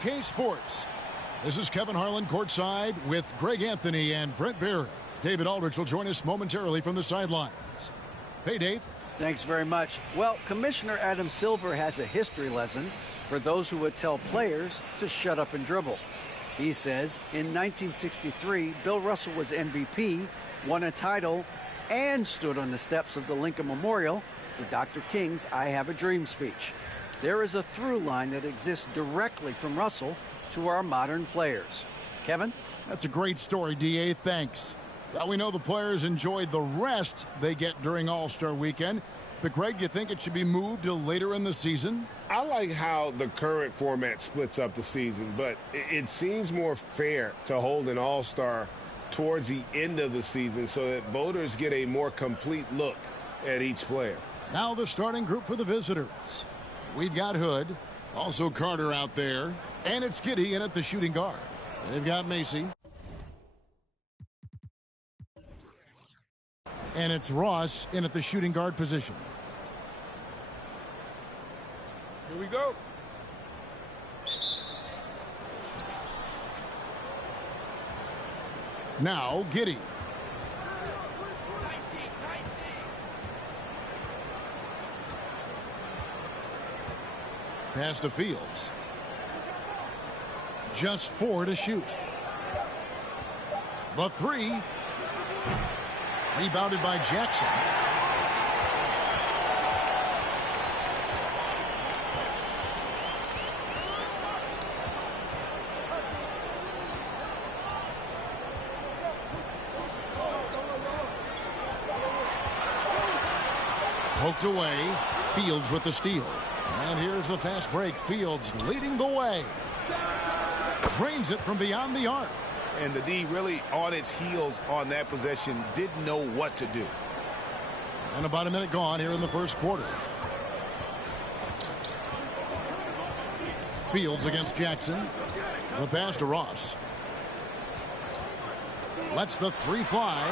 K Sports. This is Kevin Harlan courtside with Greg Anthony and Brent Barry. David Aldrich will join us momentarily from the sidelines. Hey, Dave. Thanks very much. Well, Commissioner Adam Silver has a history lesson for those who would tell players to shut up and dribble. He says in 1963, Bill Russell was MVP, won a title, and stood on the steps of the Lincoln Memorial for Dr. King's I Have a Dream speech. There is a through line that exists directly from Russell to our modern players. Kevin? That's a great story, D.A. Thanks. Well, we know the players enjoy the rest they get during All-Star Weekend. But, Greg, you think it should be moved to later in the season? I like how the current format splits up the season, but it seems more fair to hold an All-Star towards the end of the season so that voters get a more complete look at each player. Now the starting group for the visitors. We've got Hood, also Carter out there, and it's Giddey in at the shooting guard. They've got Macy. And it's Ross in at the shooting guard position. Here we go. Now Giddey. Pass to Fields. Just 4 to shoot. The 3. Rebounded by Jackson. Poked away. Fields with the steal. And here's the fast break. Fields leading the way. Drains it from beyond the arc. And the D really on its heels on that possession, didn't know what to do. And about a minute gone here in the first quarter. Fields against Jackson. The pass to Ross. Lets the 3 fly.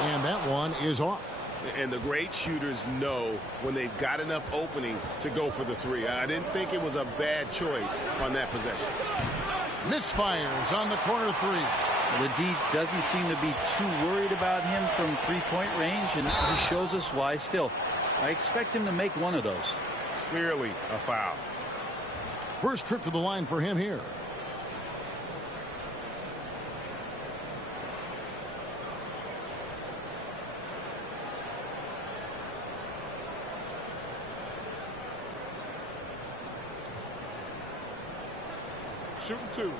And that one is off. And the great shooters know when they've got enough opening to go for the 3. I didn't think it was a bad choice on that possession. Misfires on the corner 3. The D doesn't seem to be too worried about him from three-point range, and he shows us why still. I expect him to make one of those. Clearly a foul. First trip to the line for him here. Shooting 2.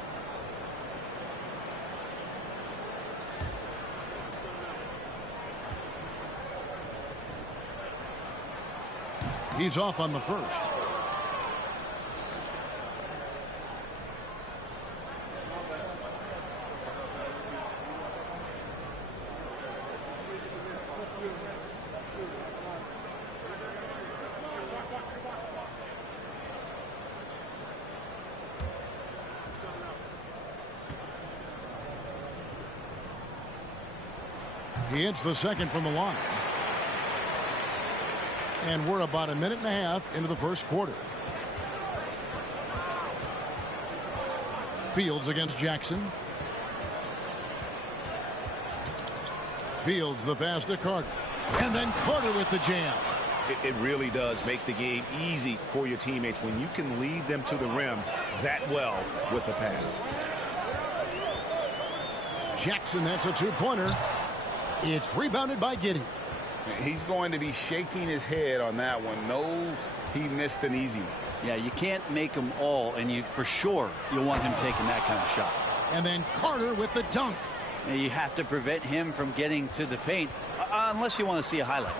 He's off on the first. He hits the second from the line. And we're about a minute and a half into the first quarter. Fields against Jackson. Fields the pass to Carter. And then Carter with the jam. It really does make the game easy for your teammates when you can lead them to the rim that well with the pass. Jackson, that's a 2-pointer. It's rebounded by Giddey. He's going to be shaking his head on that one. Knows he missed an easy one. Yeah, you can't make them all, and for sure you'll want him taking that kind of shot. And then Carter with the dunk. Now, you have to prevent him from getting to the paint, unless you want to see a highlight.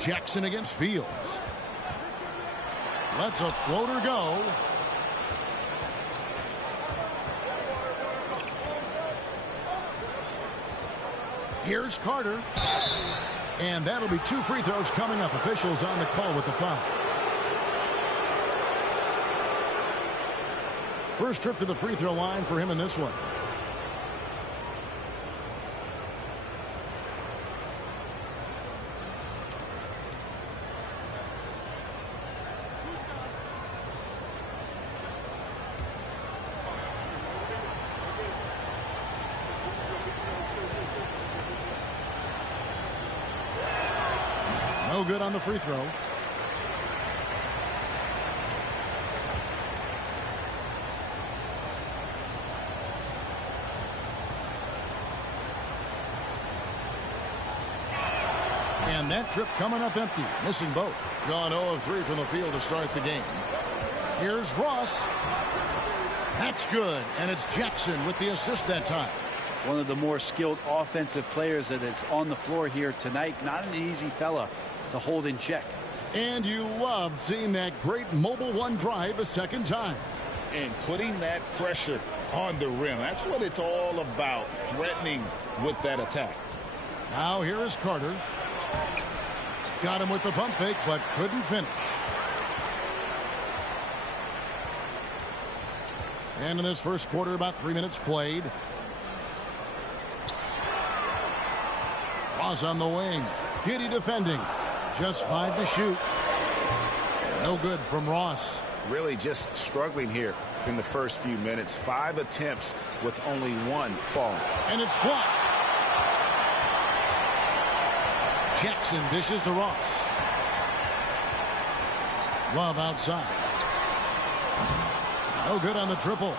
Jackson against Fields. Lets a floater go. Here's Carter. And that'll be 2 free throws coming up. Officials on the call with the foul. First trip to the free throw line for him in this one. good on the free throw. And that trip coming up empty, missing both. Gone 0 of 3 from the field to start the game. Here's Ross. That's good, and it's Jackson with the assist that time. One of the more skilled offensive players that is on the floor here tonight. Not an easy fella to hold in check. And you love seeing that great mobile one drive a second time. And putting that pressure on the rim. That's what it's all about, threatening with that attack. Now here is Carter. Got him with the pump fake, but couldn't finish. And in this first quarter, about 3 minutes played. Ross on the wing. Giddey defending. Just 5 to shoot. No good from Ross. Really just struggling here in the first few minutes. 5 attempts with only 1 falling. And it's blocked. Jackson dishes to Ross. Love outside. No good on the triple.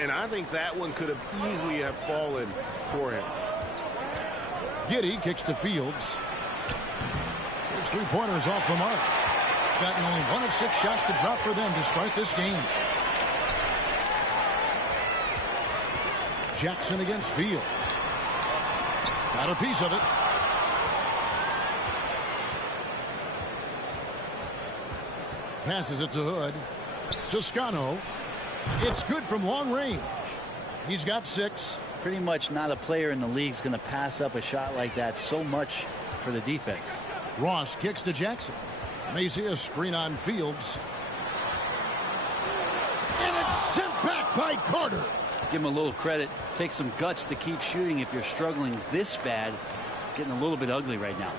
And I think that one could have easily have fallen for him. Giddey kicks to Fields. His three-pointers off the mark. Gotten only 1 of 6 shots to drop for them to start this game. Jackson against Fields. Got a piece of it. Passes it to Hood. Toscano. It's good from long range. He's got 6. Pretty much not a player in the league is going to pass up a shot like that so much for the defense. Ross kicks to Jackson. Macy a screen on Fields. And it's sent back by Carter. Give him a little credit. Take some guts to keep shooting if you're struggling this bad. It's getting a little bit ugly right now.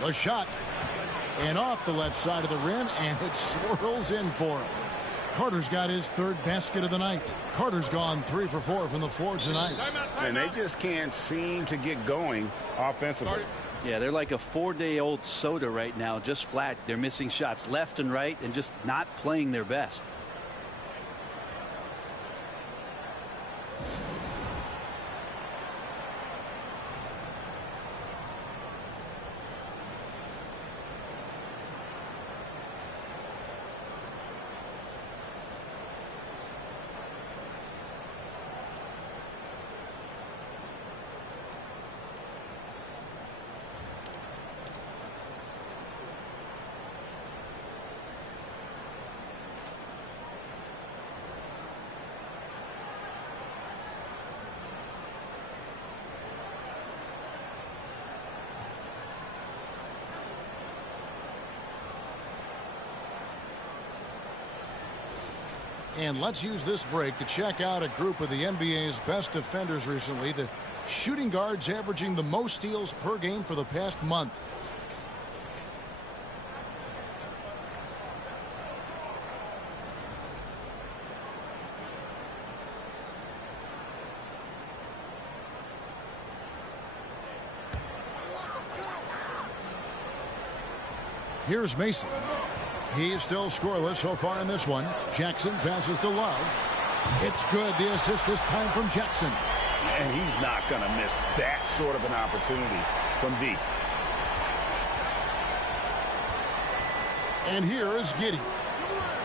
The shot. And off the left side of the rim, and it swirls in for him. Carter's got his 3rd basket of the night. Carter's gone 3 for 4 from the floor tonight. And they just can't seem to get going offensively. Yeah, they're like a 4-day-old soda right now, just flat. They're missing shots left and right and just not playing their best. And let's use this break to check out a group of the NBA's best defenders recently. The shooting guards averaging the most steals per game for the past month. Here's Mason. He's still scoreless so far in this one. Jackson passes to Love. It's good. The assist this time from Jackson. And he's not going to miss that sort of an opportunity from deep. And here is Giddey.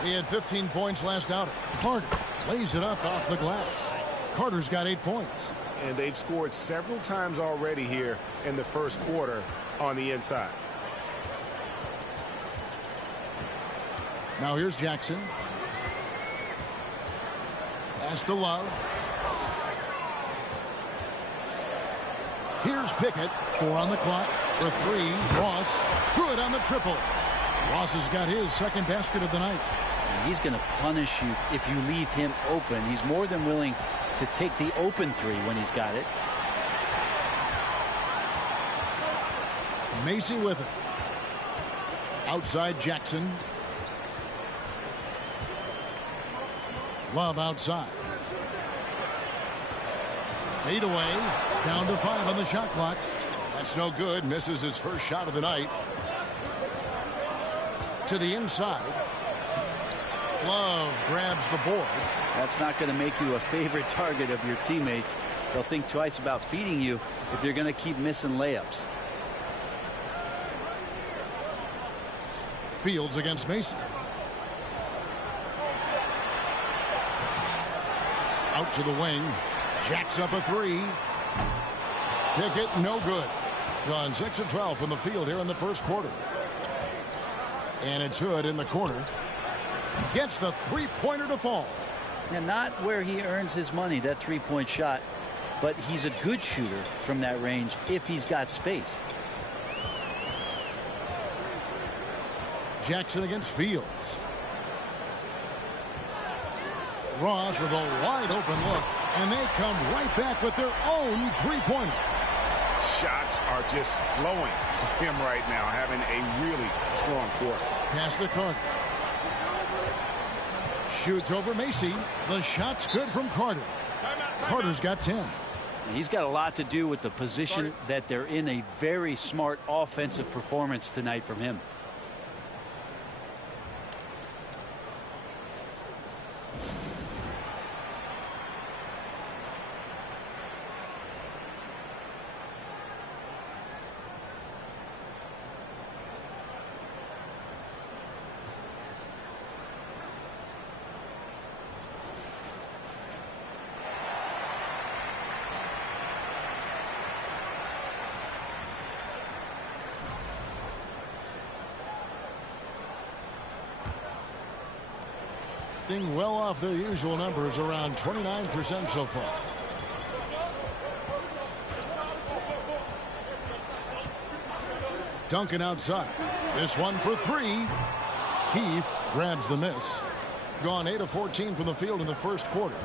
He had 15 points last outing. Carter lays it up off the glass. Carter's got 8 points. And they've scored several times already here in the first quarter on the inside. Now here's Jackson. Pass to Love. Here's Pickett. 4 on the clock. For 3. Ross. Good on the triple. Ross has got his 2nd basket of the night. And he's going to punish you if you leave him open. He's more than willing to take the open 3 when he's got it. Macy with it. Outside Jackson. Love outside. 8 away. Down to 5 on the shot clock. That's no good. Misses his first shot of the night. To the inside. Love grabs the board. That's not going to make you a favorite target of your teammates. They'll think twice about feeding you if you're going to keep missing layups. Fields against Mason. Out to the wing. Jacks up a 3. Pickett, no good. Gone 6 of 12 from the field here in the first quarter. And it's Hood in the corner. Gets the three-pointer to fall. And not where he earns his money, that three-point shot. But he's a good shooter from that range if he's got space. Jackson against Fields. Ross with a wide open look. And they come right back with their own three-pointer. Shots are just flowing for him right now, having a really strong quarter. Pass to Carter. Shoots over Macy. The shot's good from Carter. Carter's got 10. He's got a lot to do with the position that they're in. A very smart offensive performance tonight from him. Well off their usual numbers, around 29% so far. Duncan outside. This one for 3. Keith grabs the miss. Gone 8 of 14 from the field in the first quarter.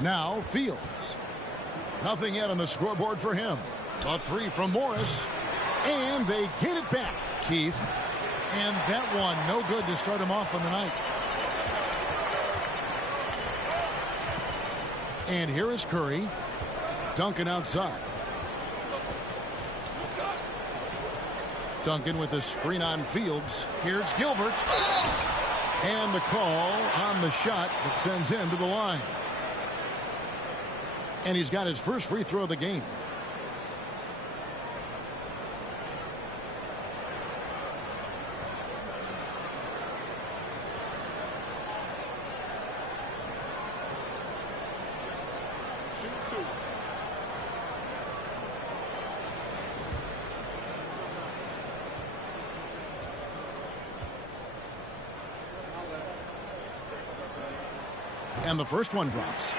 Now Fields. Nothing yet on the scoreboard for him. A 3 from Morris. And they get it back. Keith. And that one, no good to start him off on the night. And here is Curry. Duncan outside. Duncan with a screen on Fields. Here's Gilbert. And the call on the shot that sends him to the line. And he's got his first free throw of the game. And the first one drops.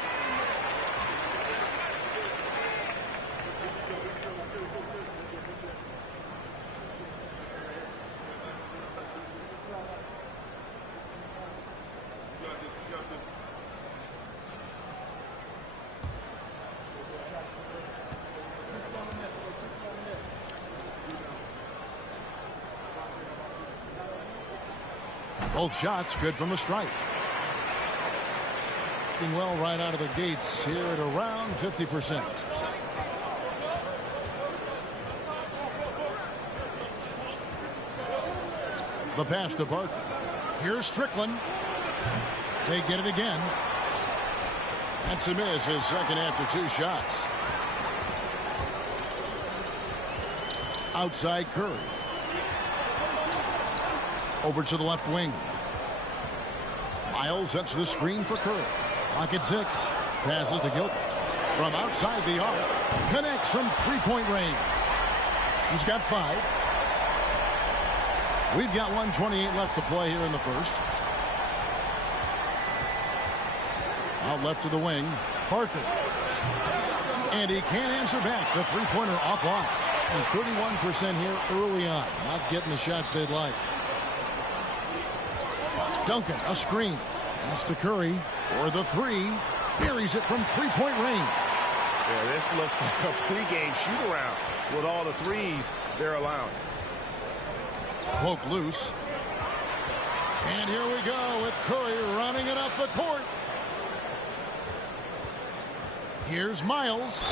Both shots good from the stripe. Well, right out of the gates here at around 50%. The pass to Barker. Here's Strickland. They get it again. That's a miss, his second after 2 shots. Outside Curry. Over to the left wing. Miles sets the screen for Curry. Clock at 6. Passes to Gilbert. From outside the arc. Connects from three-point range. He's got 5. We've got 1:28 left to play here in the first. Out left to the wing. Parker. And he can't answer back. The three-pointer offline. And 31% here early on. Not getting the shots they'd like. Duncan, a screen. Pass to Curry for the 3. Buries it from three-point range. Yeah, this looks like a pregame shoot-around with all the threes they're allowing. Poke loose. And here we go with Curry running it up the court. Here's Miles.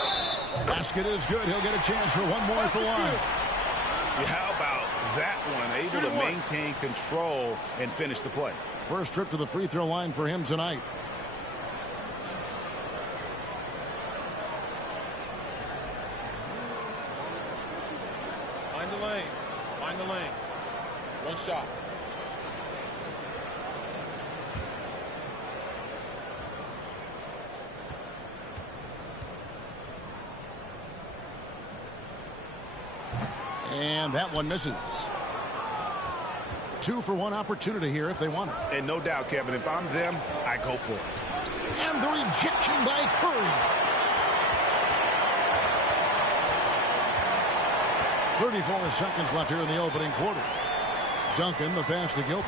Basket is good. He'll get a chance for one more at the line. Yeah, how about that one? Able to maintain control and finish the play. First trip to the free throw line for him tonight. Find the lanes. Find the lanes. One shot. And that one misses. 2-for-1 opportunity here if they want it. And no doubt, Kevin, if I'm them, I go for it. And the rejection by Curry. 34 seconds left here in the opening quarter. Duncan, the pass to Gilbert.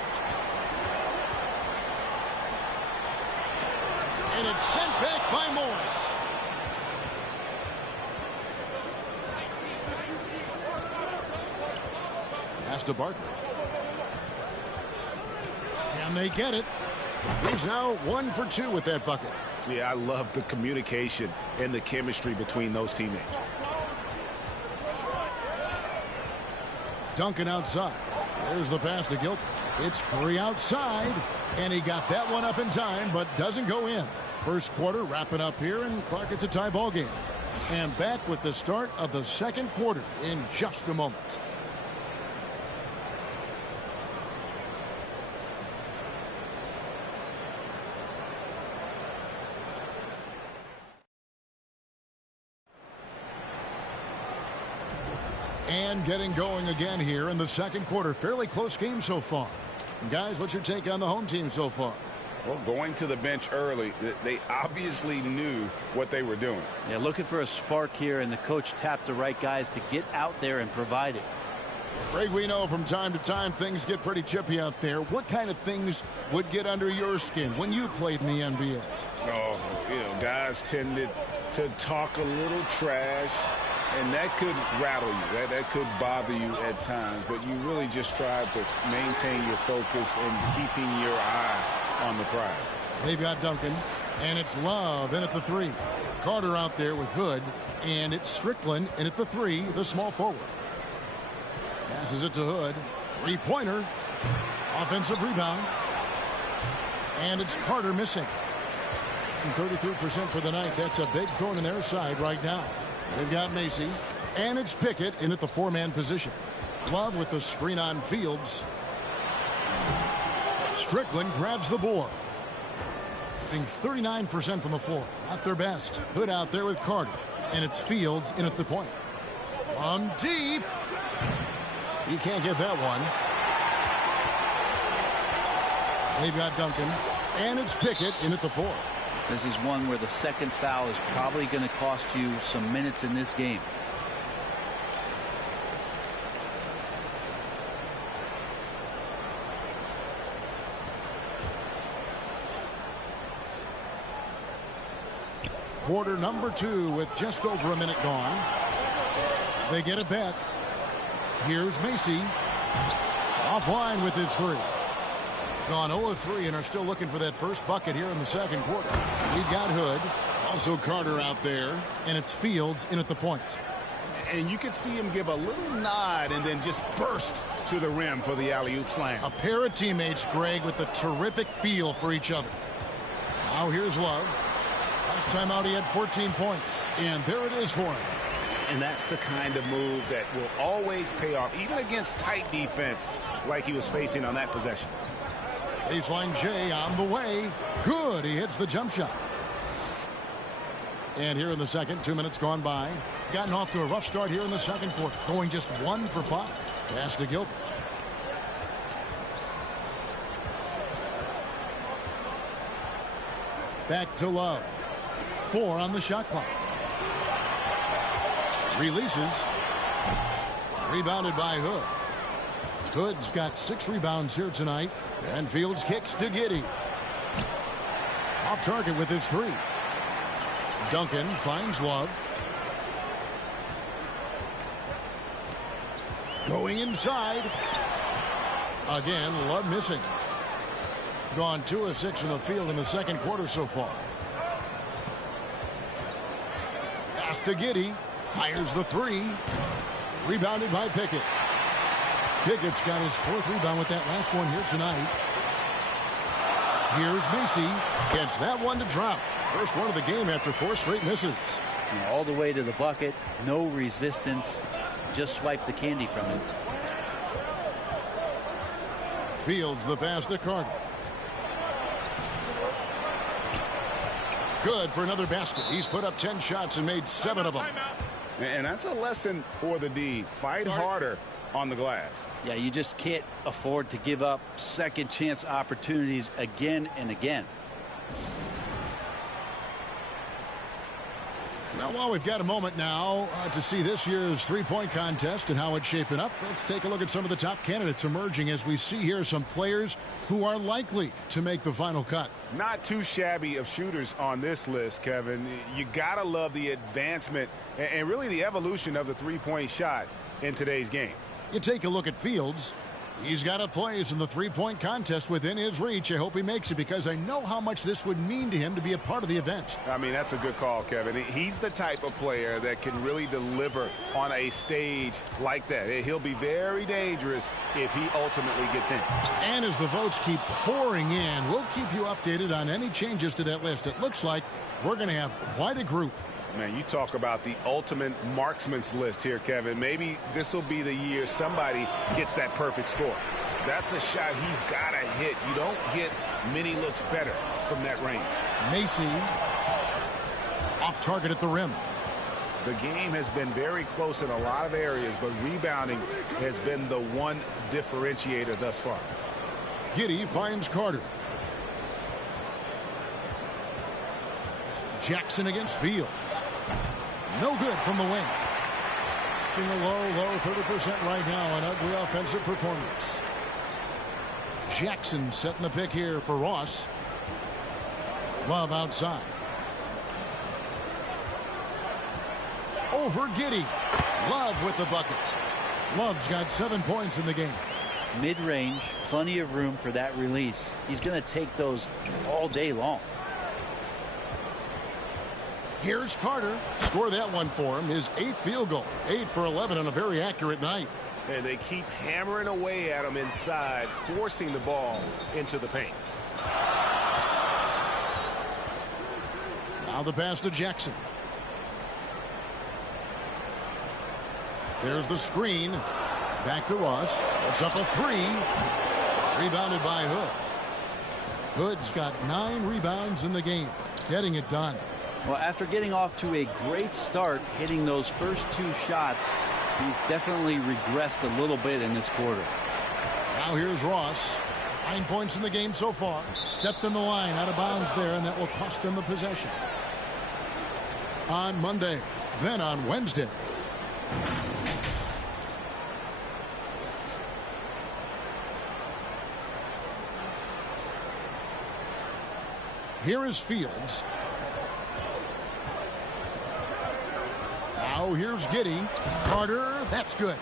And it's sent back by Morris. Pass to Barker. Can they get it? He's now 1 for 2 with that bucket. Yeah, I love the communication and the chemistry between those teammates. Duncan outside. There's the pass to Gilbert. It's Curry outside, and he got that one up in time, but doesn't go in. First quarter wrapping up here, and Clark, it's a tie ball game. And back with the start of the second quarter in just a moment. And getting going again here in the second quarter. Fairly close game so far. And guys, what's your take on the home team so far? Well, going to the bench early, they obviously knew what they were doing. Yeah, looking for a spark here, and the coach tapped the right guys to get out there and provide it. Greg, we know from time to time things get pretty chippy out there. What kind of things would get under your skin when you played in the NBA? Oh, guys tended to talk a little trash. And that could rattle you. That could bother you at times. But you really just try to maintain your focus and keeping your eye on the prize. They've got Duncan, and it's Love in at the 3. Carter out there with Hood, and it's Strickland in at the 3, the small forward. Passes it to Hood. Three-pointer. Offensive rebound. And it's Carter missing. And 33% for the night. That's a big thorn in their side right now. They've got Macy, and it's Pickett in at the 4-man position. Love with the screen on Fields. Strickland grabs the board. Getting 39% from the floor. Not their best. Hood out there with Carter, and it's Fields in at the point. From deep. He can't get that one. They've got Duncan, and it's Pickett in at the 4. This is one where the second foul is probably going to cost you some minutes in this game. Quarter number 2 with just over a minute gone. They get it back. Here's Macy. Offline with his 3. Gone 0 of 3 and are still looking for that first bucket here in the second quarter. We've got Hood. Also Carter out there. And it's Fields in at the point. And you can see him give a little nod and then just burst to the rim for the alley-oop slam. A pair of teammates, Greg, with a terrific feel for each other. Now here's Love. Last time out he had 14 points. And there it is for him. And that's the kind of move that will always pay off, even against tight defense like he was facing on that possession. Baseline J on the way. Good. He hits the jump shot. And here in the second, 2 minutes gone by. Gotten off to a rough start here in the second quarter. Going just 1 for 5. Pass to Gilbert. Back to Love. 4 on the shot clock. Releases. Rebounded by Hood. Hood's got 6 rebounds here tonight. And Fields kicks to Giddey. Off target with his 3. Duncan finds Love. Going inside. Again, Love missing. Gone 2 of 6 in the field in the second quarter so far. Pass to Giddey. Fires the three. Rebounded by Pickett. Pickett's got his 4th rebound with that last one here tonight. Here's Macy. Gets that one to drop. First one of the game after 4 straight misses. All the way to the bucket. No resistance. Just swipe the candy from him. Fields the pass to Carter. Good for another basket. He's put up 10 shots and made 7 of them. And that's a lesson for the D. Fight harder on the glass. Yeah, you just can't afford to give up second chance opportunities again and again. Now, while we've got a moment now to see this year's three-point contest and how it's shaping up, let's take a look at some of the top candidates emerging as we see here some players who are likely to make the final cut. Not too shabby of shooters on this list, Kevin. You gotta love the advancement and really the evolution of the three-point shot in today's game. You take a look at Fields. He's got a place in the three-point contest within his reach. I hope he makes it because I know how much this would mean to him to be a part of the event. I mean, that's a good call, Kevin. He's the type of player that can really deliver on a stage like that. He'll be very dangerous if he ultimately gets in. And as the votes keep pouring in, we'll keep you updated on any changes to that list. It looks like we're going to have quite a group. Man, you talk about the ultimate marksman's list here, Kevin. Maybe this will be the year somebody gets that perfect score. That's a shot he's got to hit. You don't get many looks better from that range. Macy off target at the rim. The game has been very close in a lot of areas, but rebounding has been the one differentiator thus far. Giddey finds Carter. Jackson against Fields. No good from the wing. In the low 30% right now. An ugly offensive performance. Jackson setting the pick here for Ross. Love outside. Over Giddey. Love with the bucket. Love's got 7 points in the game. Mid-range, plenty of room for that release. He's going to take those all day long. Here's Carter. Score that one for him. His 8th field goal. 8 for 11 on a very accurate night. And they keep hammering away at him inside, forcing the ball into the paint. Now the pass to Jackson. There's the screen. Back to Ross. It's up a 3. Rebounded by Hood. Hood's got 9 rebounds in the game. Getting it done. Well, after getting off to a great start, hitting those first 2 shots, he's definitely regressed a little bit in this quarter. Now here's Ross. 9 points in the game so far. Stepped in the line, out of bounds there, and that will cost them the possession. On Monday, then on Wednesday. Here is Fields. Now here's Giddey. Carter, that's good.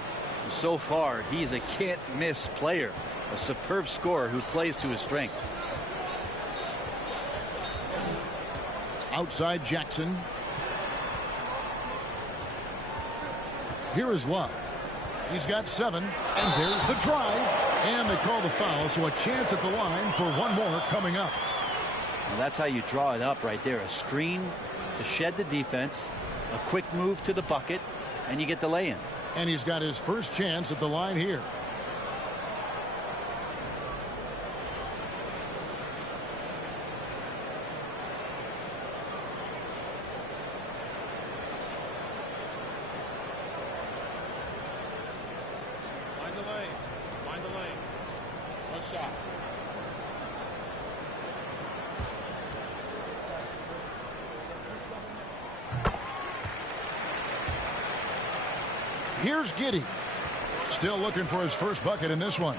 So far, he's a can't-miss player. A superb scorer who plays to his strength. Outside Jackson. Here is Love. He's got 7. And there's the drive. And they call the foul, so a chance at the line for one more coming up. Well, that's how you draw it up right there. A screen to shed the defense. A quick move to the bucket. And you get the lay-in. And he's got his first chance at the line here. Find the lanes. Find the lanes. One shot. Here's Giddey. Still looking for his first bucket in this one.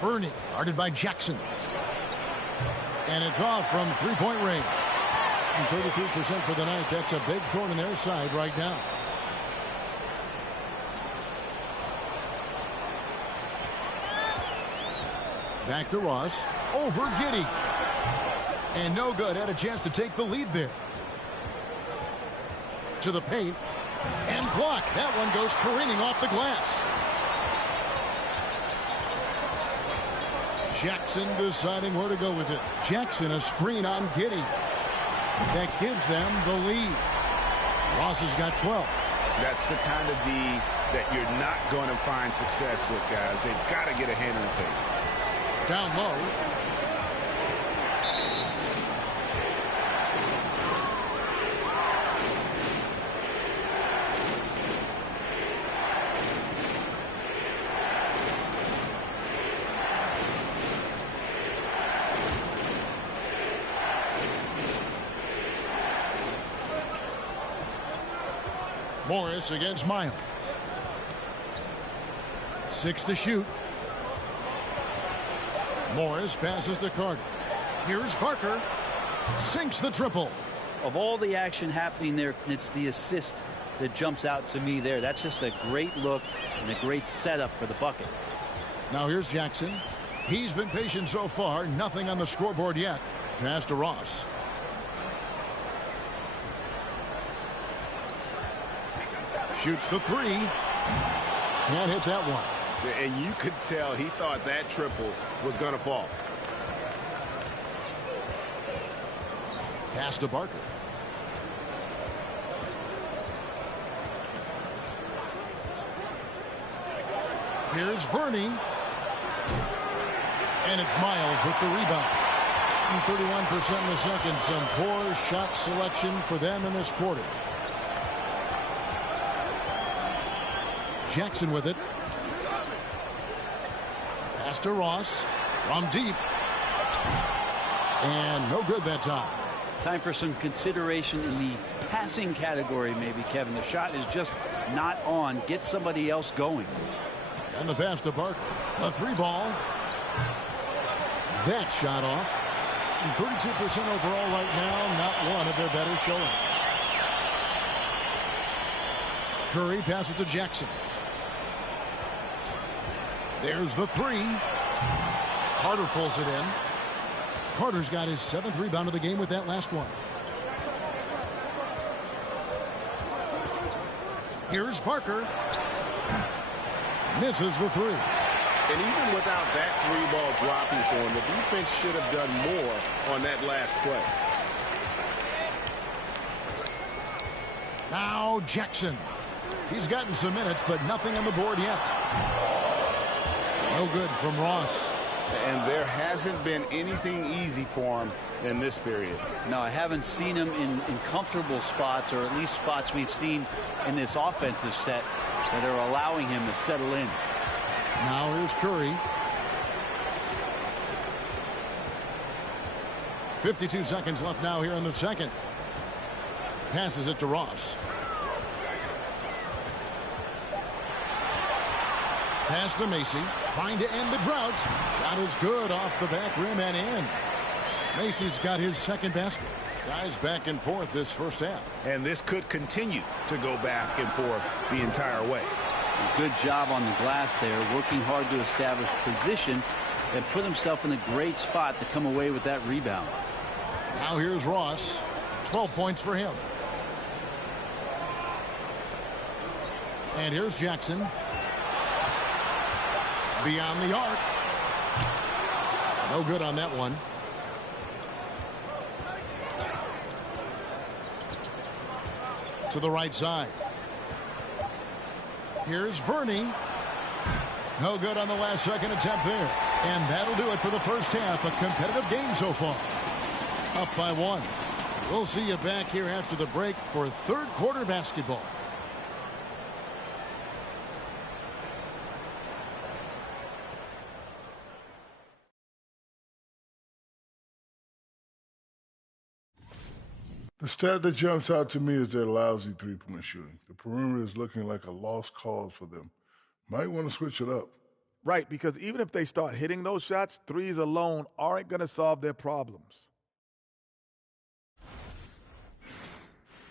Burney, guarded by Jackson. And it's off from three-point range. And 33% for the night. That's a big thorn in their side right now. Back to Ross. Over Giddey. And no good. Had a chance to take the lead there. To the paint. And blocked. That one goes careening off the glass. Jackson deciding where to go with it. Jackson a screen on Giddey. That gives them the lead. Ross has got 12. That's the kind of D that you're not going to find success with, guys. They've got to get a hand in the face. Down low. Morris against Miles. 6 to shoot. Morris passes to Carter. Here's Parker. Sinks the triple. Of all the action happening there, it's the assist that jumps out to me there. That's just a great look and a great setup for the bucket. Now here's Jackson. He's been patient so far. Nothing on the scoreboard yet. Pass to Ross. Shoots the three. Can't hit that one. And you could tell he thought that triple was going to fall. Pass to Barker. Here's Verney. And it's Miles with the rebound. 31% in the second. Some poor shot selection for them in this quarter. Jackson with it. Pass to Ross from deep. And no good that time. Time for some consideration in the passing category, maybe, Kevin. The shot is just not on. Get somebody else going. And the pass to Barker. A three ball. That shot off. And 32% overall right now. Not one of their better showings. Curry passes to Jackson. There's the three. Carter pulls it in. Carter's got his 7th rebound of the game with that last one. Here's Parker. Misses the three. And even without that three ball dropping for him, the defense should have done more on that last play. Now Jackson. He's gotten some minutes, but nothing on the board yet. No good from Ross. And there hasn't been anything easy for him in this period. No, I haven't seen him in comfortable spots, or at least spots we've seen in this offensive set that are allowing him to settle in. Now here's Curry. 52 seconds left now here in the second. Passes it to Ross. Pass to Macy, trying to end the drought. Shot is good off the back rim and in. Macy's got his second basket. Guys back and forth this first half. And this could continue to go back and forth the entire way. Good job on the glass there, working hard to establish position and put himself in a great spot to come away with that rebound. Now here's Ross. 12 points for him. And here's Jackson. Beyond the arc. No good on that one. To the right side. Here's Verney. No good on the last second attempt there. And that'll do it for the first half. A competitive game so far. Up by 1. We'll see you back here after the break for third quarter basketball. The stat that jumps out to me is their lousy three-point shooting. The perimeter is looking like a lost cause for them. Might want to switch it up. Right, because even if they start hitting those shots, threes alone aren't going to solve their problems.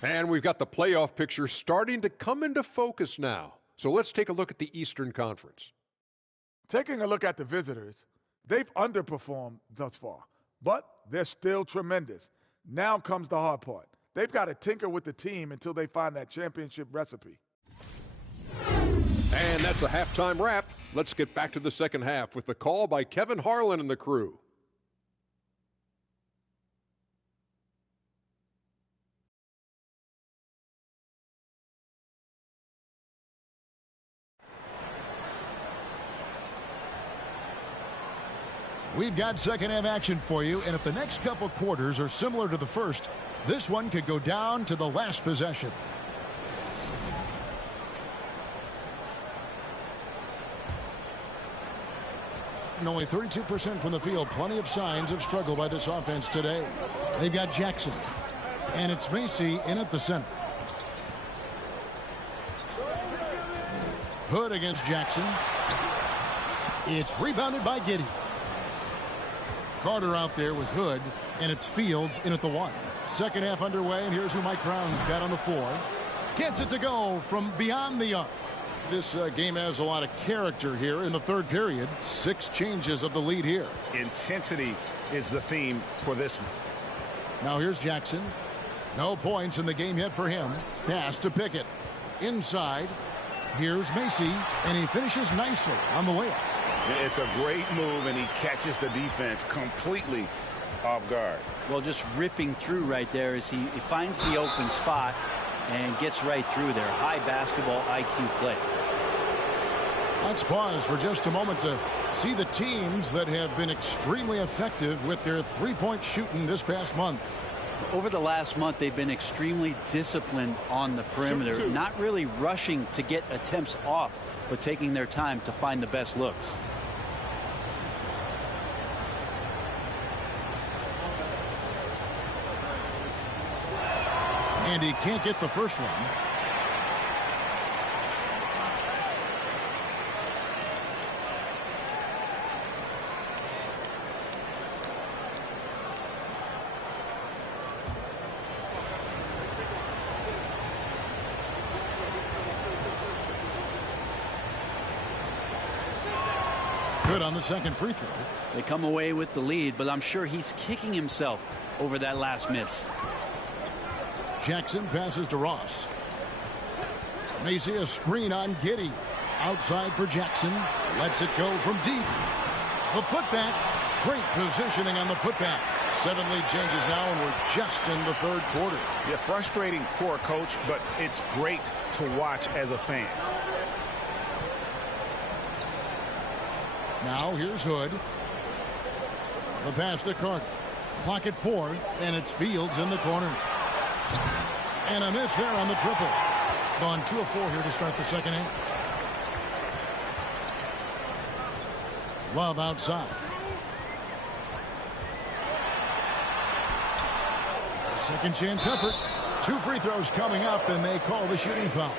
And we've got the playoff picture starting to come into focus now. So let's take a look at the Eastern Conference. Taking a look at the visitors, They've underperformed thus far, but they're still tremendous. Now comes the hard part. They've got to tinker with the team until they find that championship recipe. And that's a halftime wrap. Let's get back to the second half with the call by Kevin Harlan and the crew. We've got second half action for you, and if the next couple quarters are similar to the first, this one could go down to the last possession. And only 32% from the field. Plenty of signs of struggle by this offense today. They've got Jackson, and it's Macy in at the center. Hood against Jackson. It's rebounded by Giddey. Carter out there with Hood, and it's Fields in at the 1. Second half underway, and here's who Mike Brown's got on the 4. Gets it to go from beyond the arc. This game has a lot of character here in the third period. 6 changes of the lead here. Intensity is the theme for this one. Now here's Jackson. No points in the game yet for him. Pass to Pickett. Inside. Here's Macy, and he finishes nicely on the layup. It's a great move, and he catches the defense completely off guard. Well, just ripping through right there as he finds the open spot and gets right through there. High basketball IQ play. Let's pause for just a moment to see the teams that have been extremely effective with their three-point shooting this past month. Over the last month, they've been extremely disciplined on the perimeter, not really rushing to get attempts off, but taking their time to find the best looks. And he can't get the first one. Good on the second free throw. They come away with the lead, but I'm sure he's kicking himself over that last miss. Jackson passes to Ross. Macy a screen on Giddey. Outside for Jackson. Lets it go from deep. The putback. Great positioning on the putback. 7 lead changes now, and we're just in the third quarter. Yeah, frustrating for a coach, but it's great to watch as a fan. Now here's Hood. The pass to Carter. Clock at 4, and it's Fields in the corner. And a miss there on the triple. Gone 2 of 4 here to start the second half. Love outside. Second chance effort. 2 free throws coming up, and they call the shooting foul.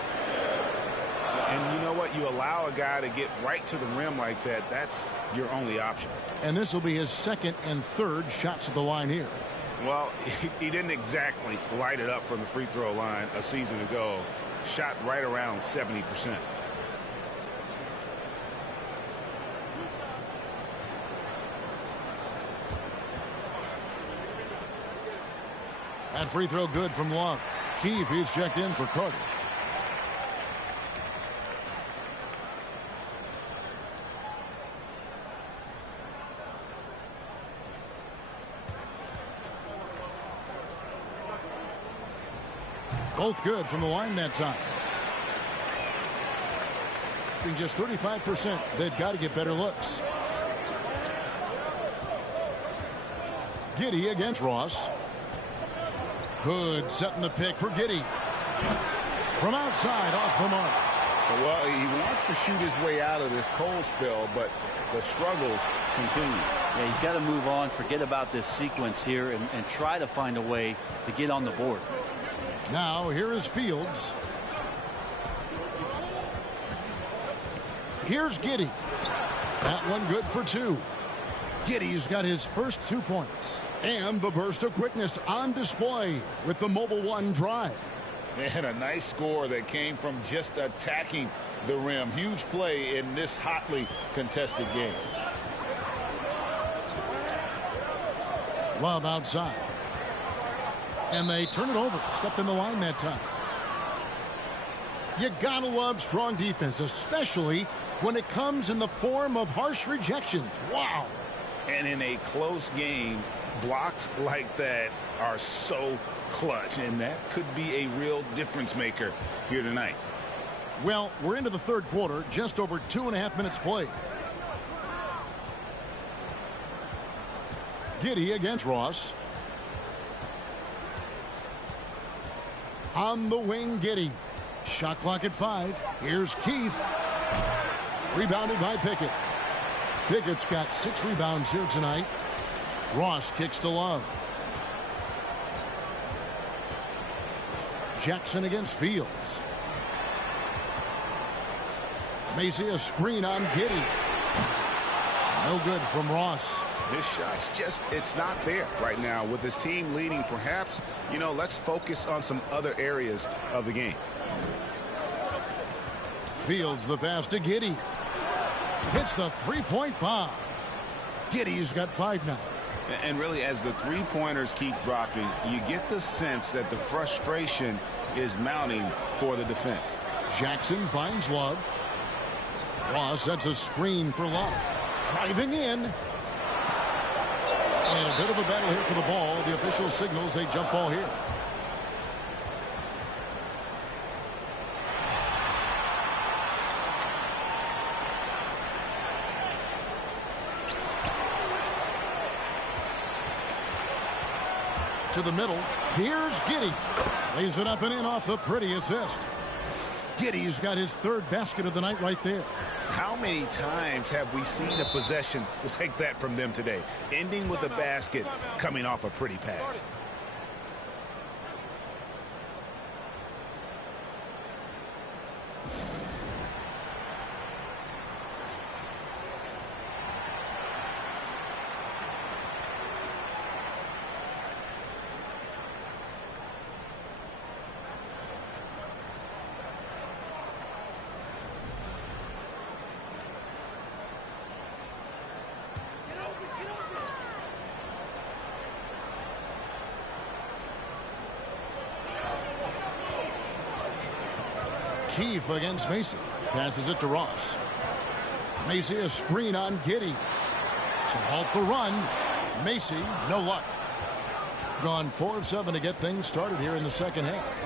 And you know what? You allow a guy to get right to the rim like that. That's your only option. And this will be his second and third shots at the line here. Well, he didn't exactly light it up from the free throw line a season ago. Shot right around 70%. That free throw good from Love. Keefe, he's checked in for Carter. Both good from the line that time. Being just 35%, they've got to get better looks. Giddey against Ross. Hood setting the pick for Giddey. From outside, off the mark. Well, he wants to shoot his way out of this cold spell, but the struggles continue. Yeah, he's got to move on, forget about this sequence here, and try to find a way to get on the board. Now here is Fields. Here's Giddey. That one good for 2. Giddey's got his first 2 points. And the burst of quickness on display with the Mobile One drive. And a nice score that came from just attacking the rim. Huge play in this hotly contested game. Love outside. And they turn it over. Stepped in the line that time. You gotta love strong defense, especially when it comes in the form of harsh rejections. Wow. And in a close game, blocks like that are so clutch, and that could be a real difference maker here tonight. Well, we're into the third quarter, just over 2.5 minutes played. Giddey against Ross. On the wing, Giddey. Shot clock at 5. Here's Keith. Rebounded by Pickett. Pickett's got 6 rebounds here tonight. Ross kicks to Love. Jackson against Fields. Macy a screen on Giddey. No good from Ross. His shot's just, it's not there right now. With his team leading, perhaps, let's focus on some other areas of the game. Fields the pass to Giddey. Hits the three-point bomb. Giddey's got 5 now. And really, as the three-pointers keep dropping, you get the sense that the frustration is mounting for the defense. Jackson finds Love. Ross sets a screen for Love. Driving in. And a bit of a battle here for the ball. The official signals a jump ball here. To the middle. Here's Giddey. Lays it up and in off the pretty assist. Giddey's got his 3rd basket of the night right there. How many times have we seen a possession like that from them today? Ending with a basket, coming off a pretty pass. Keefe against Macy. Passes it to Ross. Macy a screen on Giddey. To halt the run. Macy, no luck. Gone 4 of 7 to get things started here in the second half.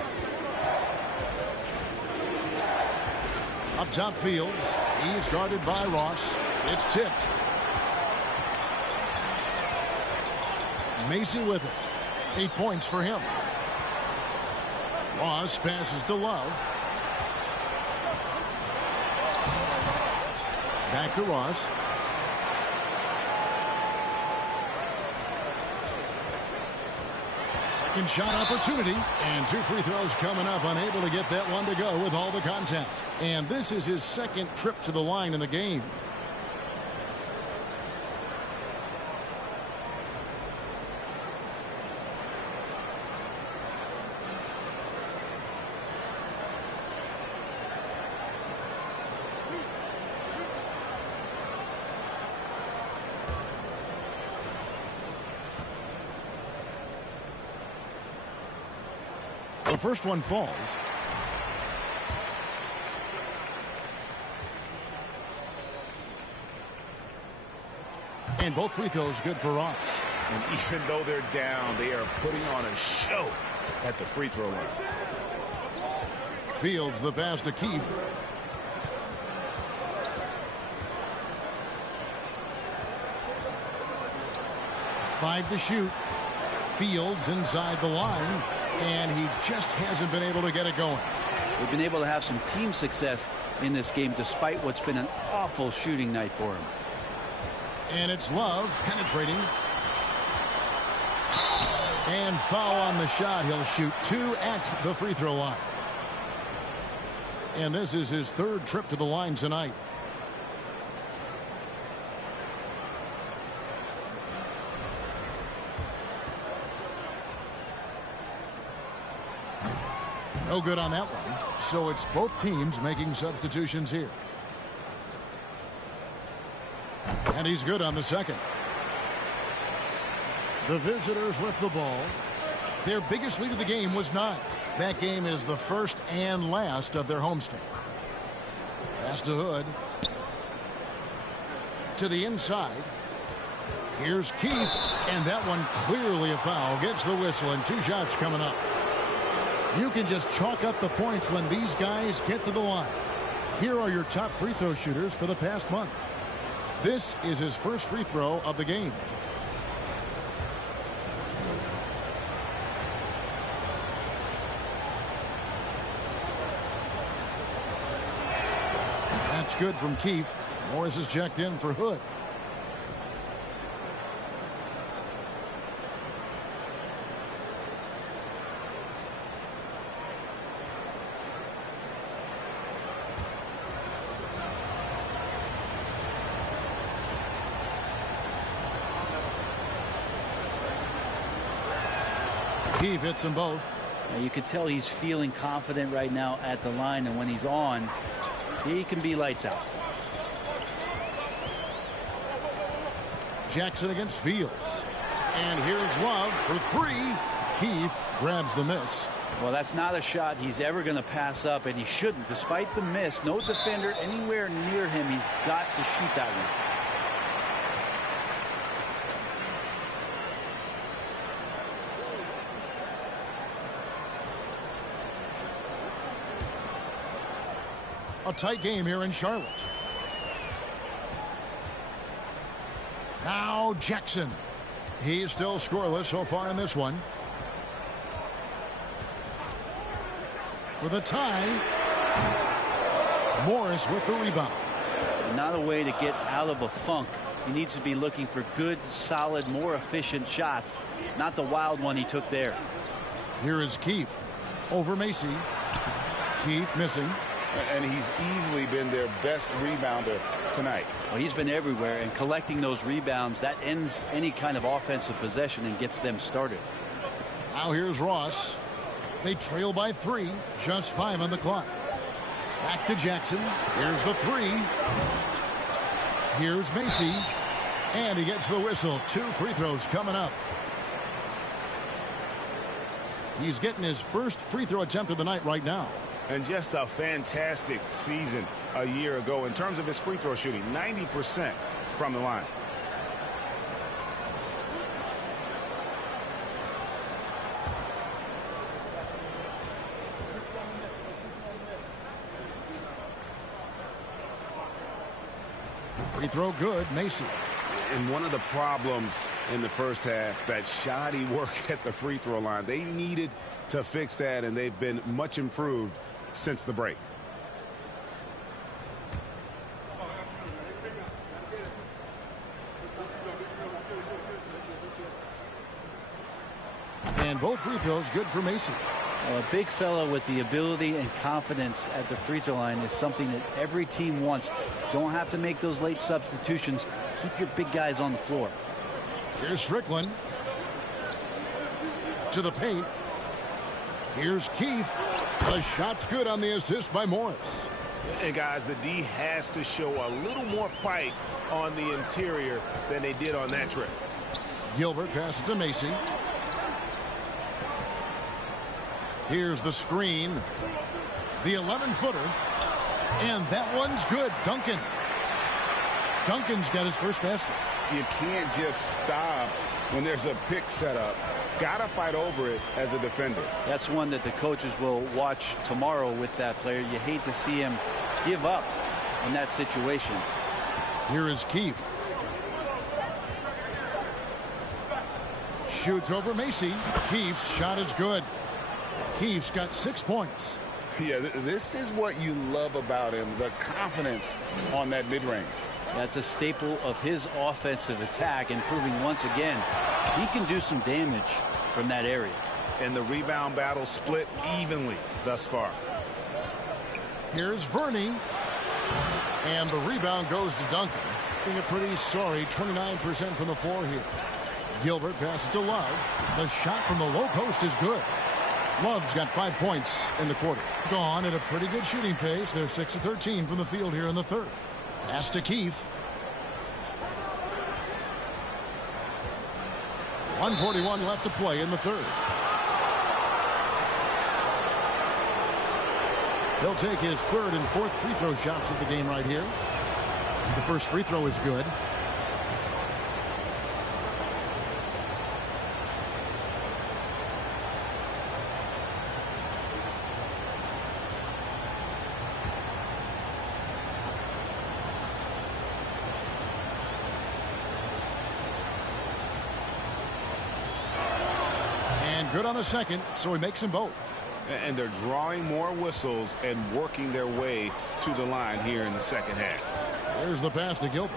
Up top Fields. He's guarded by Ross. It's tipped. Macy with it. 8 points for him. Ross passes to Love. Back to Ross. Second shot opportunity. And 2 free throws coming up. Unable to get that one to go with all the contact. And this is his 2nd trip to the line in the game. The first one falls. And both free throws good for Ross. And even though they're down, they are putting on a show at the free throw line. Fields the pass to Keefe. Five to shoot. Fields inside the line. And he just hasn't been able to get it going. They've been able to have some team success in this game despite what's been an awful shooting night for him. And it's Love penetrating. And foul on the shot. He'll shoot 2 at the free throw line. And this is his 3rd trip to the line tonight. No good on that one. So it's both teams making substitutions here. And he's good on the second. The visitors with the ball. Their biggest lead of the game was 9. That game is the first and last of their homestand. Pass to Hood. To the inside. Here's Keith, and that one clearly a foul. Gets the whistle, and 2 shots coming up. You can just chalk up the points when these guys get to the line. Here are your top free throw shooters for the past month. This is his first free throw of the game. That's good from Keith. Morris is checked in for Hood. Keith hits them both. Now you can tell he's feeling confident right now at the line, and when he's on, he can be lights out. Jackson against Fields. And here's Love for 3. Keith grabs the miss. Well, that's not a shot he's ever going to pass up, and he shouldn't. Despite the miss, no defender anywhere near him. He's got to shoot that one. A tight game here in Charlotte. Now Jackson. He's still scoreless so far in this one. For the tie. Morris with the rebound. Not a way to get out of a funk. He needs to be looking for good, solid, more efficient shots. Not the wild one he took there. Here is Keith over Macy. Keith missing. And he's easily been their best rebounder tonight. Well, he's been everywhere, and collecting those rebounds, that ends any kind of offensive possession and gets them started. Now here's Ross. They trail by 3. Just 5 on the clock. Back to Jackson. Here's the 3. Here's Macy. And he gets the whistle. 2 free throws coming up. He's getting his first free throw attempt of the night right now. And just a fantastic season a year ago in terms of his free throw shooting. 90% from the line. Free throw good, Macy. And one of the problems in the first half, that shoddy work at the free throw line. They needed to fix that, and they've been much improved since the break. And both free throws good for Macy. Well, a big fella with the ability and confidence at the free throw line is something that every team wants. Don't have to make those late substitutions. Keep your big guys on the floor. Here's Strickland. To the paint. Here's Keith. The shot's good on the assist by Morris. And guys, the D has to show a little more fight on the interior than they did on that trip. Gilbert passes to Macy. Here's the screen. The 11-footer. And that one's good. Duncan's got his first basket. You can't just stop when there's a pick set up. Gotta fight over it as a defender. That's one that the coaches will watch tomorrow with that player. You hate to see him give up in that situation. Here is Keith. Shoots over Macy. Keith's shot is good. Keith's got 6 points. Yeah, this is what you love about him, the confidence on that mid-range. That's a staple of his offensive attack, and proving once again he can do some damage from that area. And the rebound battle split evenly thus far. Here's Verney. And the rebound goes to Duncan. Being a pretty sorry 29% from the floor here. Gilbert passes to Love. The shot from the low post is good. Love's got 5 points in the quarter. Gone at a pretty good shooting pace. They're 6 of 13 from the field here in the third. Pass to Keith. 1:41 left to play in the third. He'll take his third and fourth free throw shots of the game right here. The first free throw is good. And good on the second, so he makes them both. And they're drawing more whistles and working their way to the line here in the second half. There's the pass to Gilbert.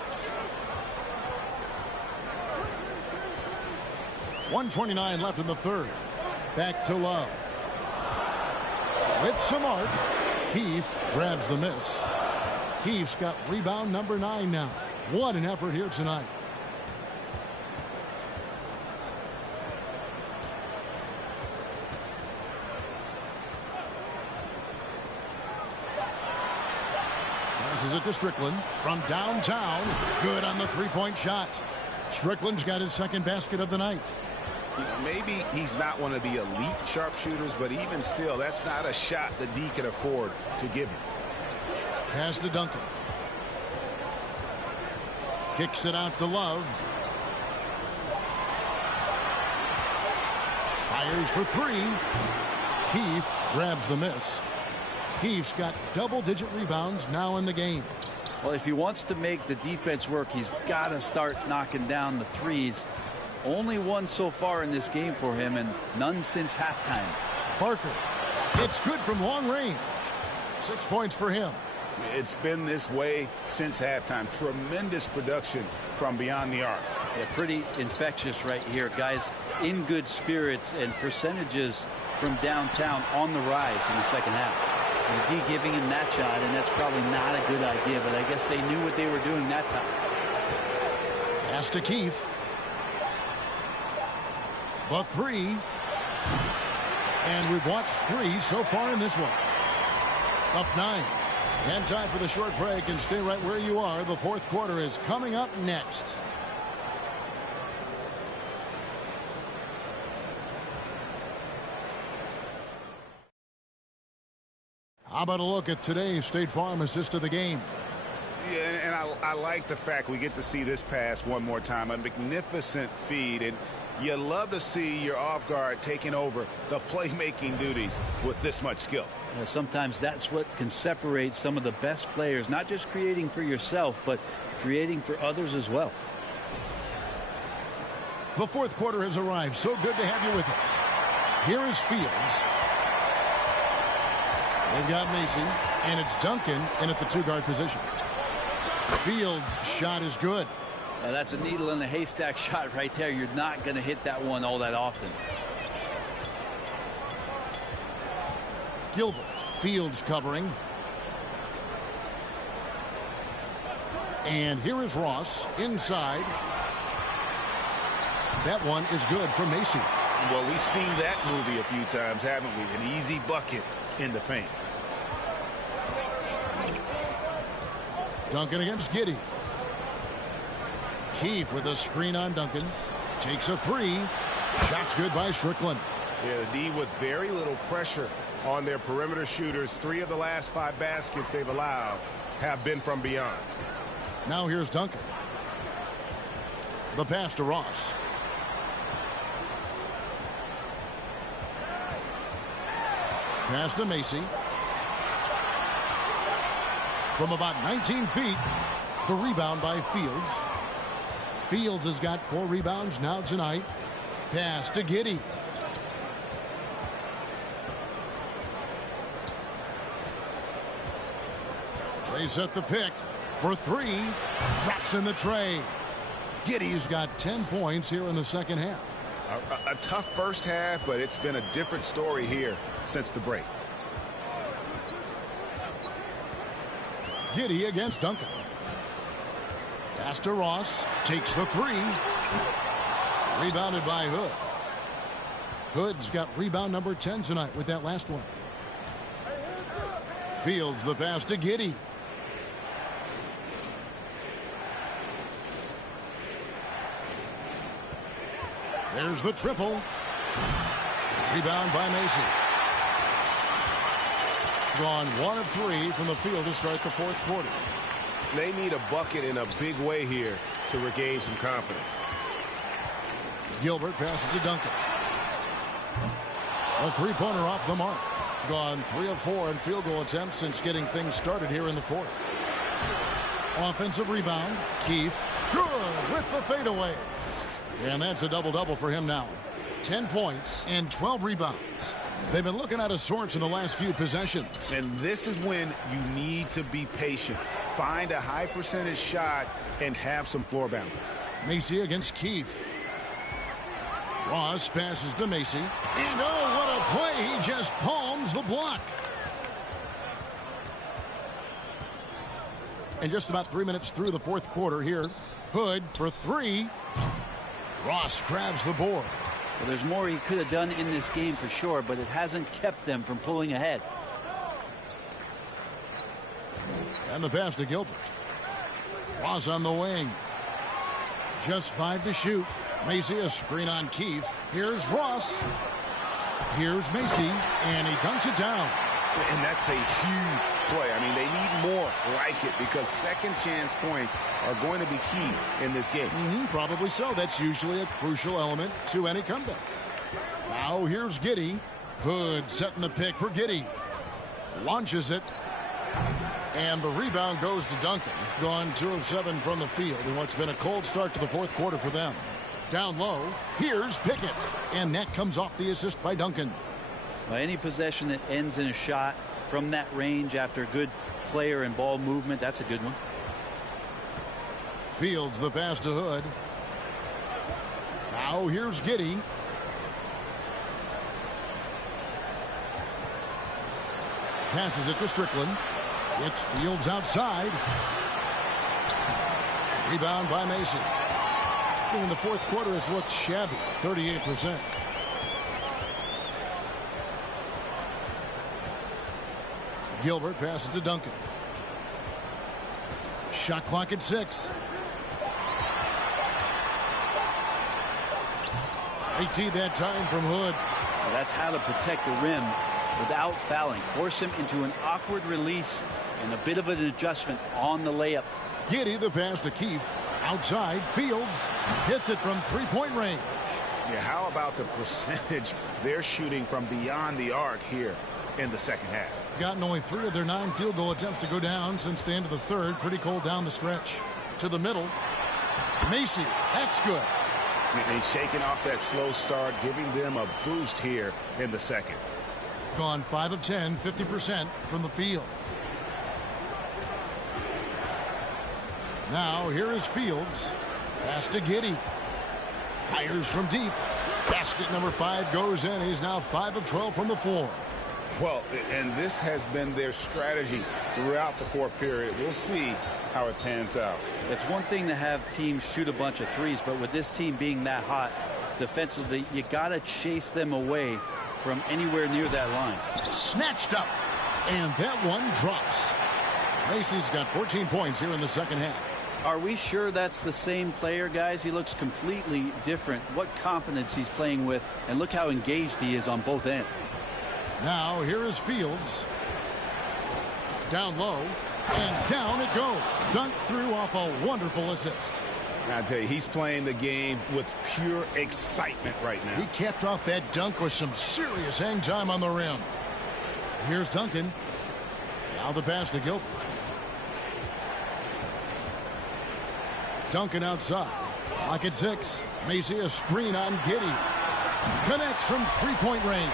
1:29 left in the third. Back to Love. With some arc, Keith grabs the miss. Keith's got rebound number 9 now. What an effort here tonight. Passes it to Strickland from downtown. Good on the three-point shot. Strickland's got his second basket of the night. You know, maybe he's not one of the elite sharpshooters, but even still, that's not a shot that D can afford to give him. Pass to Duncan. Kicks it out to Love. Fires for three. Keith grabs the miss. Keith's got double-digit rebounds now in the game. Well, if he wants to make the defense work, he's got to start knocking down the threes. Only one so far in this game for him, and none since halftime. Parker. It's good from long range. 6 points for him. It's been this way since halftime. Tremendous production from beyond the arc. Yeah, pretty infectious right here. Guys in good spirits, and percentages from downtown on the rise in the second half. And D giving him that shot, and that's probably not a good idea, but I guess they knew what they were doing that time. Pass to Keith. The three. And we've watched 3 so far in this one. Up 9. And time for the short break, and stay right where you are. The fourth quarter is coming up next. How about a look at today's State Farm assist of the game? Yeah, and I like the fact we get to see this pass one more time. A magnificent feed, and you love to see your off guard taking over the playmaking duties with this much skill. Yeah, sometimes that's what can separate some of the best players, not just creating for yourself, but creating for others as well. The fourth quarter has arrived. So good to have you with us. Here is Fields. They've got Macy, and it's Duncan in at the two-guard position. Fields' shot is good. Now that's a needle in the haystack shot right there. You're not going to hit that one all that often. Gilbert. Fields covering. And here is Ross inside. That one is good for Macy. Well, we've seen that movie a few times, haven't we? An easy bucket in the paint. Duncan against Giddey. Keith with a screen on Duncan. Takes a three. Shot's good by Strickland. Yeah, the D with very little pressure on their perimeter shooters. 3 of the last 5 baskets they've allowed have been from beyond. Now here's Duncan. The pass to Ross. Pass to Macy. From about 19 feet, the rebound by Fields. Fields has got 4 rebounds now tonight. Pass to Giddey. They set the pick for 3. Drops in the tray. Giddey's got 10 points here in the second half. A tough first half, but it's been a different story here since the break. Giddey against Duncan. Pass to Ross. Takes the 3. Rebounded by Hood. Hood's got rebound number 10 tonight with that last one. Fields the pass to Giddey. There's the triple. Rebound by Macy. Gone 1 of 3 from the field to start the fourth quarter. They need a bucket in a big way here to regain some confidence. Gilbert passes to Duncan. A three-pointer off the mark. Gone 3 of 4 in field goal attempts since getting things started here in the fourth. Offensive rebound. Keith. Good with the fadeaway. And that's a double-double for him now. 10 points and 12 rebounds. They've been looking out of sorts in the last few possessions. And this is when you need to be patient. Find a high percentage shot and have some floor balance. Macy against Keith. Ross passes to Macy. And oh, what a play. He just palms the block. And just about 3 minutes through the fourth quarter here. Hood for 3. Ross grabs the board. Well, there's more he could have done in this game for sure, but it hasn't kept them from pulling ahead. And the pass to Gilbert. Ross on the wing. Just 5 to shoot. Macy a screen on Keith. Here's Ross. Here's Macy, and he dunks it down. And that's a huge play. I mean, they need more like it because second chance points are going to be key in this game. Probably so. That's usually a crucial element to any comeback. Now here's Giddey. Hood setting the pick for Giddey. Launches it. And the rebound goes to Duncan. Gone 2 of 7 from the field in what's been a cold start to the fourth quarter for them. Down low, here's Pickett. And that comes off the assist by Duncan. Well, any possession that ends in a shot from that range after good player and ball movement, that's a good one. Fields the pass to Hood. Now here's Giddey. Passes it to Strickland. It's Fields outside. Rebound by Macy. In the fourth quarter, it's looked shabby, 38%. Gilbert passes to Duncan. Shot clock at 6. 18 that time from Hood. Well, that's how to protect the rim without fouling. Force him into an awkward release and a bit of an adjustment on the layup. Giddey the pass to Keith. Outside, Fields hits it from three-point range. Yeah, how about the percentage they're shooting from beyond the arc here in the second half? Gotten only 3 of their 9 field goal attempts to go down since the end of the third. Pretty cold down the stretch. To the middle. Macy, that's good. And he's shaking off that slow start, giving them a boost here in the second. Gone 5 of 10, 50% from the field. Now here is Fields. Pass to Giddey. Fires from deep. Basket number 5 goes in. He's now 5 of 12 from the floor. Well, and this has been their strategy throughout the fourth period. We'll see how it pans out. It's one thing to have teams shoot a bunch of threes, but with this team being that hot defensively, you got to chase them away from anywhere near that line. Snatched up. And that one drops. Macy's got 14 points here in the second half. Are we sure that's the same player, guys? He looks completely different. What confidence he's playing with, and look how engaged he is on both ends. Now here is Fields. Down low, and down it goes. Dunked through off a wonderful assist. I tell you, he's playing the game with pure excitement right now. He capped off that dunk with some serious hang time on the rim. Here's Duncan. Now the pass to Gilbert. Duncan outside. Lock at 6. Macy a screen on Giddey. Connects from three-point range.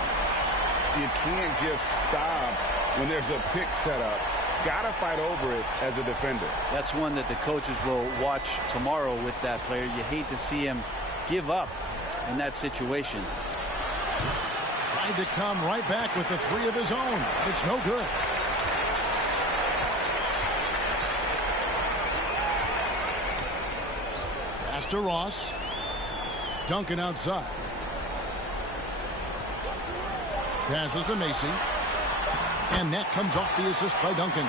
You can't just stop when there's a pick set up. Got to fight over it as a defender. That's one that the coaches will watch tomorrow with that player. You hate to see him give up in that situation. Tried to come right back with the 3 of his own. It's no good. Pass to Ross. Duncan outside. Passes to Macy. And that comes off the assist by Duncan.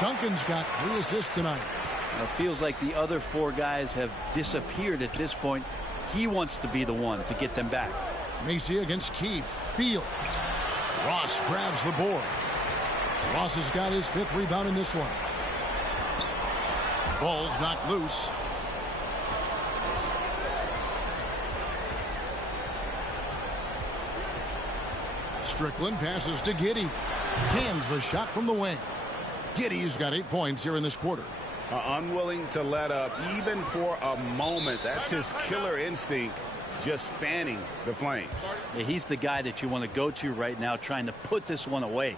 Duncan's got 3 assists tonight. It feels like the other 4 guys have disappeared at this point. He wants to be the one to get them back. Macy against Keith. Fields. Ross grabs the board. Ross has got his 5th rebound in this one. Ball's knocked loose. Strickland passes to Giddey. Cans the shot from the wing. Giddey's got 8 points here in this quarter. Unwilling to let up even for a moment. That's his killer instinct, just fanning the flames. Yeah, he's the guy that you want to go to right now, trying to put this one away.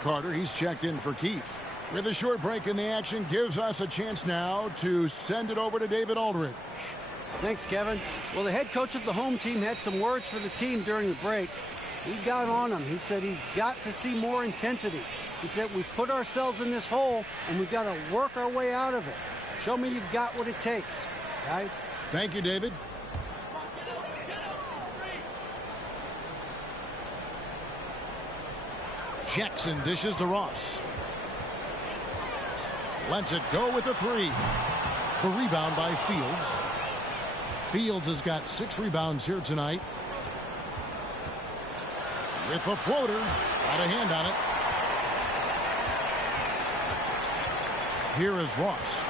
Carter, he's checked in for Keith. With a short break in the action, gives us a chance now to send it over to David Aldridge. Thanks, Kevin. Well, the head coach of the home team had some words for the team during the break. He got on him. He said he's got to see more intensity. He said we've put ourselves in this hole, and we've got to work our way out of it. Show me you've got what it takes, guys. Thank you, David. Jackson dishes to Ross. Lets it go with a 3. The rebound by Fields. Fields has got 6 rebounds here tonight. With the floater. Got a hand on it. Here is Ross.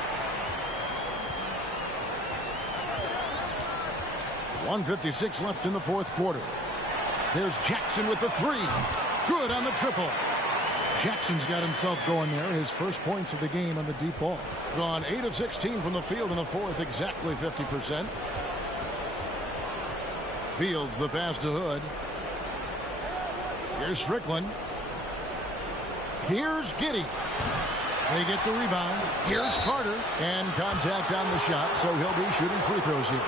1:56 left in the 4th quarter. There's Jackson with the 3. Good on the triple. Jackson's got himself going there. His first points of the game on the deep ball. Gone 8 of 16 from the field in the 4th, exactly 50%. Fields the pass to Hood. Here's Strickland. Here's Giddey. They get the rebound. Here's Carter. And contact on the shot, so he'll be shooting free throws here.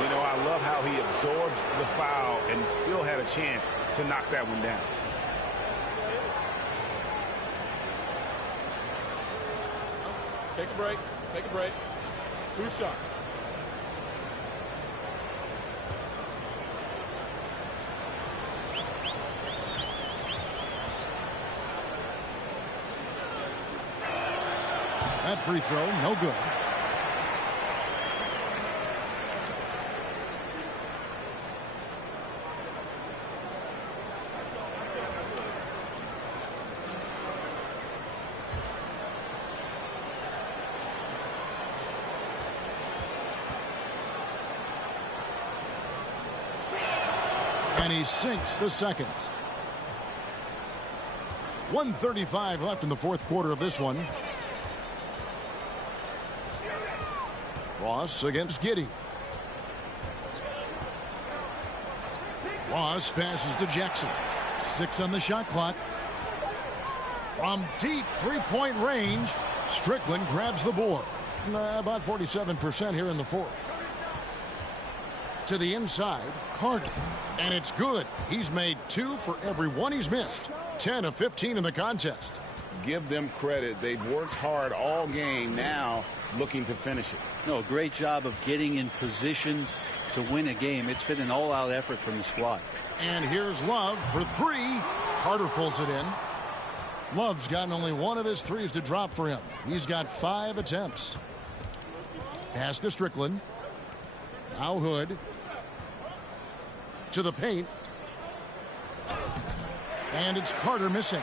You know, I love how he absorbs the foul and still had a chance to knock that one down. Take a break. Take a break. 2 shots. That free throw, no good. And he sinks the second. 1:35 left in the 4th quarter of this one. Ross against Giddey. Ross passes to Jackson. 6 on the shot clock. From deep 3-point range, Strickland grabs the board. About 47% here in the 4th. To the inside, Carter. And it's good. He's made 2 for every one he's missed. 10 of 15 in the contest. Give them credit. They've worked hard all game, now looking to finish it. No, great job of getting in position to win a game. It's been an all-out effort from the squad. And here's Love for 3. Carter pulls it in. Love's gotten only 1 of his 3s to drop for him. He's got 5 attempts. Pass to Strickland. Now Hood. To the paint. And it's Carter missing.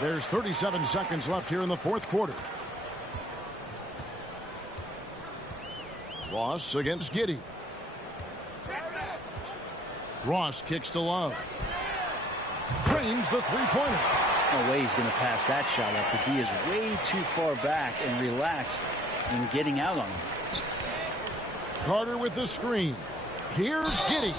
There's 37 seconds left here in the 4th quarter. Ross against Giddey. Ross kicks to Love. Drains the 3-pointer. No way he's going to pass that shot up. The D is way too far back and relaxed in getting out on him. Carter with the screen. Here's Giddey.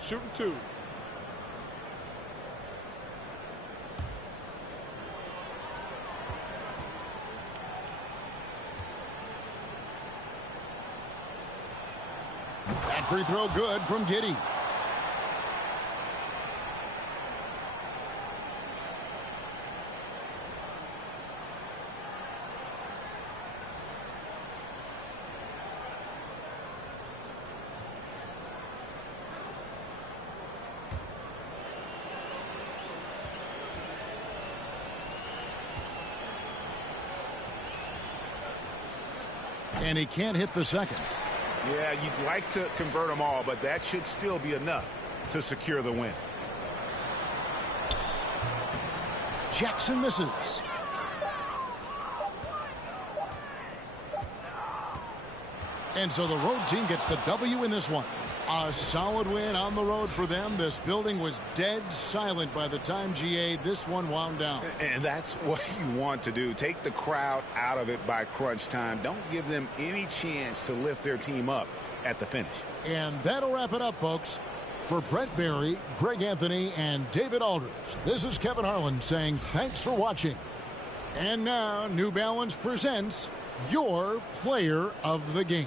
Shooting 2. That free throw good from Giddey. And he can't hit the second. Yeah, you'd like to convert them all, but that should still be enough to secure the win. Jackson misses. And so the road team gets the W in this one. A solid win on the road for them. This building was dead silent by the time, GA, this one wound down. And that's what you want to do. Take the crowd out of it by crunch time. Don't give them any chance to lift their team up at the finish. And that'll wrap it up, folks. For Brent Barry, Greg Anthony, and David Aldridge, this is Kevin Harlan saying thanks for watching. And now, New Balance presents your player of the game.